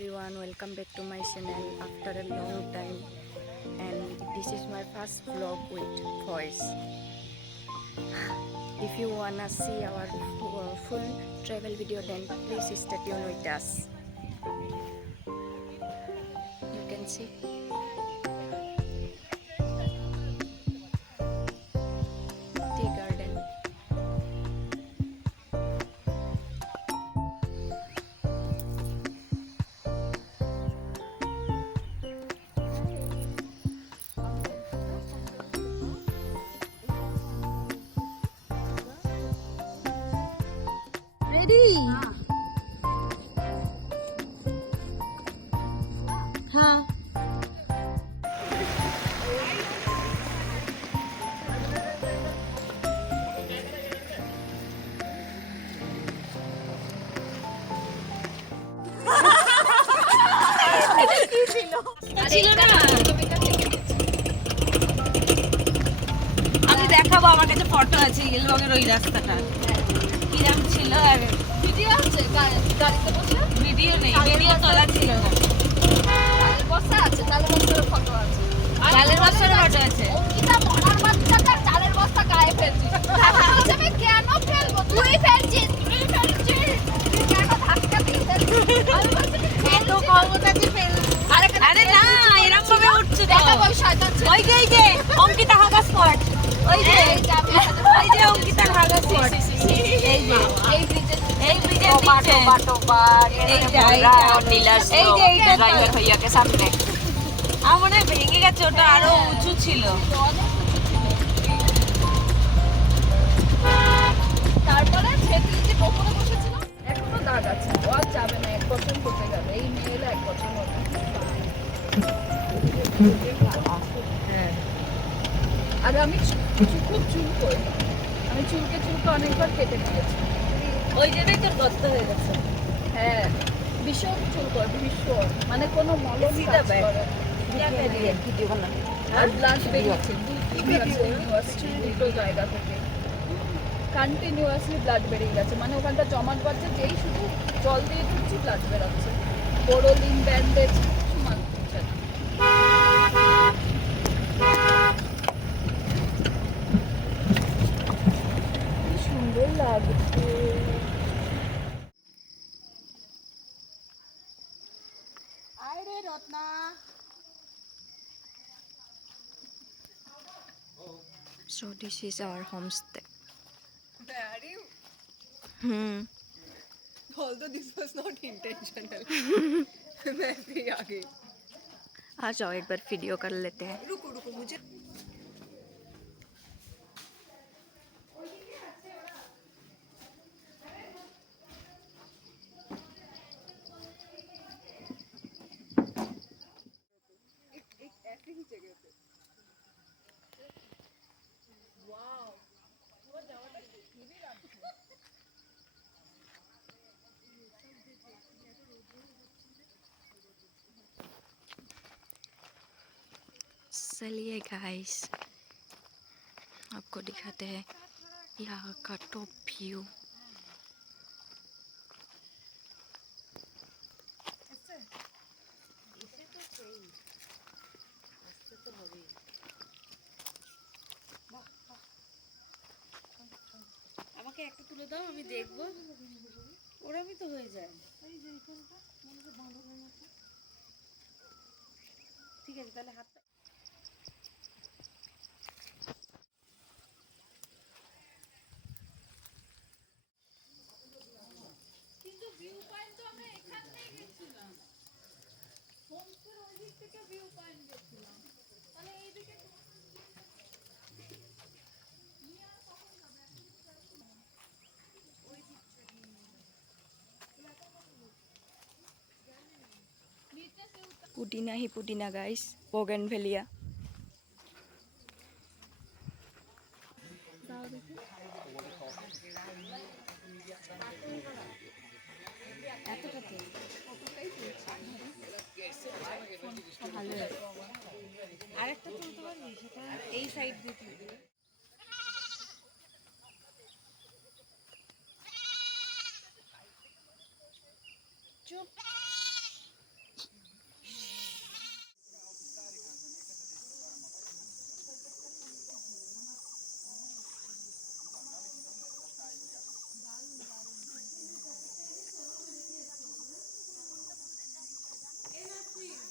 everyone, welcome back to my channel after a long time, and this is my first vlog with voice. If you wanna see our full travel video, then please stay tuned with us. You can see tea garden. Ready? हाँ. আমি দেখাবো, আমার কাছে ফটো আছে ইয়েলবঙ্গের ওই রাস্তাটা কিরম ছিল। আর ভিডিও আছে গাড়িতে বসে? ভিডিও নেই, ভিডিও তোলা ছিল না। চালের বস্তা আছে, চালের বস্তার ফটো আছে। চালের বস্তার ফটো আছে। অঙ্কিতা মরার বাচ্চাটা চালের বস্তা গায়ে ফেলছিস। বলছে আমি কেন ফেলবো? তুই ফেলছিস, তুই ফেলছিস। তুই কেন ধাক্কা দিয়ে ফেলছিস? আমি বলছি এত ক্ষমতাতে ফেল। আরে না, এরকম ভাবে উঠছে তো। দেখা ওই শয়তান ছেলে। ওই যে অঙ্কিতা হাগা স্পট, ওই যে অঙ্কিতার হাগা স্পট, এই যে এই ব্রিজের এই ব্রিজের নিচে ড্রাইভার ভাইয়াকে সামনে আমার মনে হয় ভেঙে গেছে, ওটা আরো উঁচু ছিল। তারপরে ছেলে যে ওপরে বসেছিল এখনো দাগ আছে। ও আর যাবে না, 1 বছর হতে যাবে। এই মেয়ে এলে 1 বছর হবে। হ্যাঁ, আর আমি খুব চুল করি। আমি চুলকে অনেকবার কেটে দিয়েছি। ওই জন্যই তোর গর্ত হয়ে গেছে। হ্যাঁ, ভীষণ চুল করে, ভীষণ। মানে কোনো মলম কাজ করে না। আর ব্লাড বেরিয়েছে দুটো জায়গা থেকে কন্টিনিউয়াসলি ব্লাড বেরিয়ে গেছে। মানে ওখানটা জমাট বাড়ছে, যেই শুধু জল দিয়ে দিচ্ছি ব্লাড বেরোচ্ছে। বোরোলিন ব্যান্ডেজ কিছু মানছে না। কি সুন্দর লাগছে। আরে Ratna, So this is our homestay. Where you? Although this was not intentional. मैं भी आ गई. आ जाओ एक बार वीडियो कर लेते हैं. रुको रुको मुझे. एक ऐसी ही जगह पे. वाओ. वो जावाटा हेवी লাগছে. चलिए गाइस, आपको दिखाते हैं यहाँ का टॉप व्यू. আমাকে একটা তুলে দাও, আমি দেখবো। ওরমই তো হয়ে যায়। ঠিক আছে, তাহলে হাতটা কিন্তু ভিউ পয়েন্ট তো আমরা এখান থেকে গেছিলাম। হোমস্টের ওই দিক থেকে ভিউ পয়েন্ট গেছিলাম। তাহলে এই দিকে पुदीना ही पुदीना गाइस, बोगनवेलिया. এতটাতে ভালো. আরেকটা তুলতে পারবি, সেটা এই সাইড দিয়ে তুলবি। চুপ।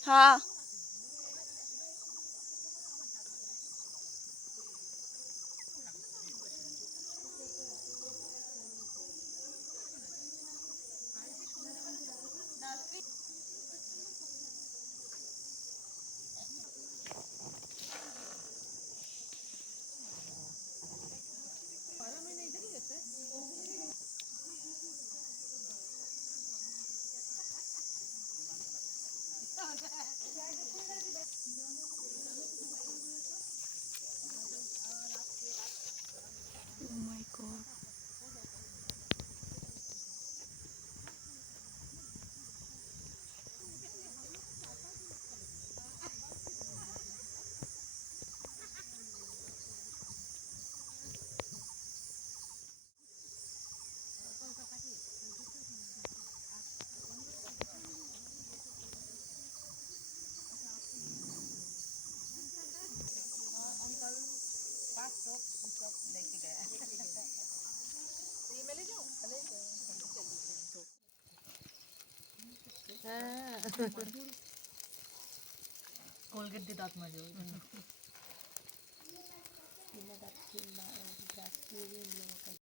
हाँ Oh my god. कोलगेट দিয়ে দাঁত মাজে